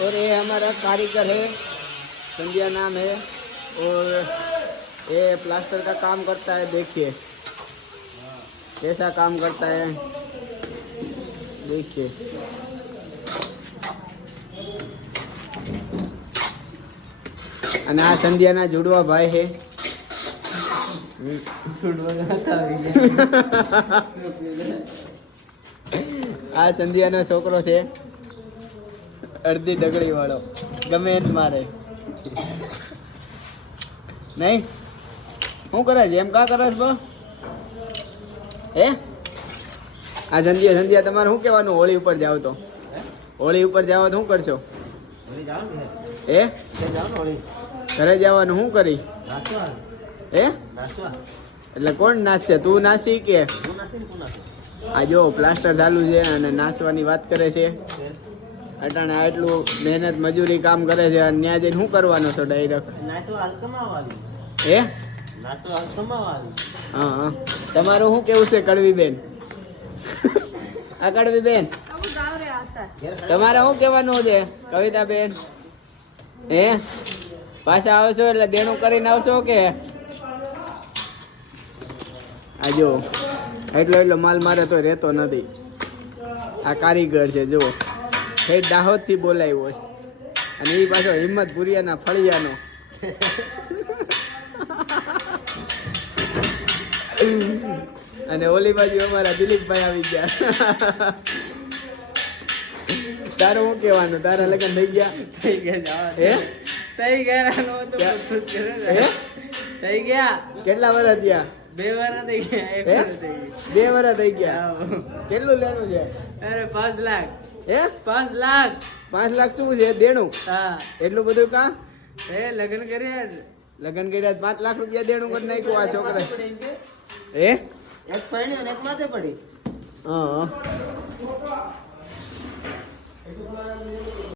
और ये हमारा कारीगर है संध्या नाम है और ये प्लास्टर का काम करता है देखिए कैसा काम करता है देखिए અને આ સંધ્યાના જોડવા ભાઈ છે આ સંધ્યાનો છોકરો છે અડધી ડગડી વાળો. ગમે એને મારે. નહીં? શું કરે છે? એમ કા કરે છે બો? હે? આ સંધ્યા સંધ્યા તમારે શું કહેવાનું? હોળી ઉપર જાવ તો. હોળી ઉપર જાવ તો શું કરશો? હે? ઘરે જવાનું શું કરી? હે? એટલે કોણ નાચશે? તું નાસી કે? આ જો પ્લાસ્ટર ચાલુ છે અને નાસવાની વાત કરે છે. અટાણે આટલું મહેનત મજૂરી કામ કરે છે અને ત્યાં જઈને શું કરવાનો છો ડાયરેક્ટ હે? હા હા. તમારું શું કેવું છે કડવી બેન આ કડવી બેન તમારે શું કહેવાનું છે કવિતા બેન હે? પાછા આવશો એટલે દેણું કરીને આવશો કે? આ જો એટલો એટલો માલ મારે તો રહેતો નથી. આ કારીગર છે જો એ દાહોદથી બોલાવ્યો છે. અને એ પાછો હિંમત પુરિયાના ફળિયાનો. અને ઓલી બાજુ અમારા દિલીપભાઈ આવી ગયા. તારું શું કહેવાનું? તારા લગ્ન થઈ ગયા? થઈ ગયા ને. હે? થઈ ગયા? કેટલા વર્ષ થયા? બે વર્ષ થઈ ગયા થઈ ગયા. બે વર્ષ થઈ ગયા? કેટલું લેણું છે? અરે પાંચ લાખ. હે? પાંચ લાખ. પાંચ લાખ શું છે? દેણું? હા. એટલું બધું કા? એ લગ્ન કર્યા લગ્ન કર્યા પાંચ લાખ રૂપિયા દેણું કરી નાખ્યું આ છોકરા હે? એક પરણ્યો ને એક માથે પડી. હા.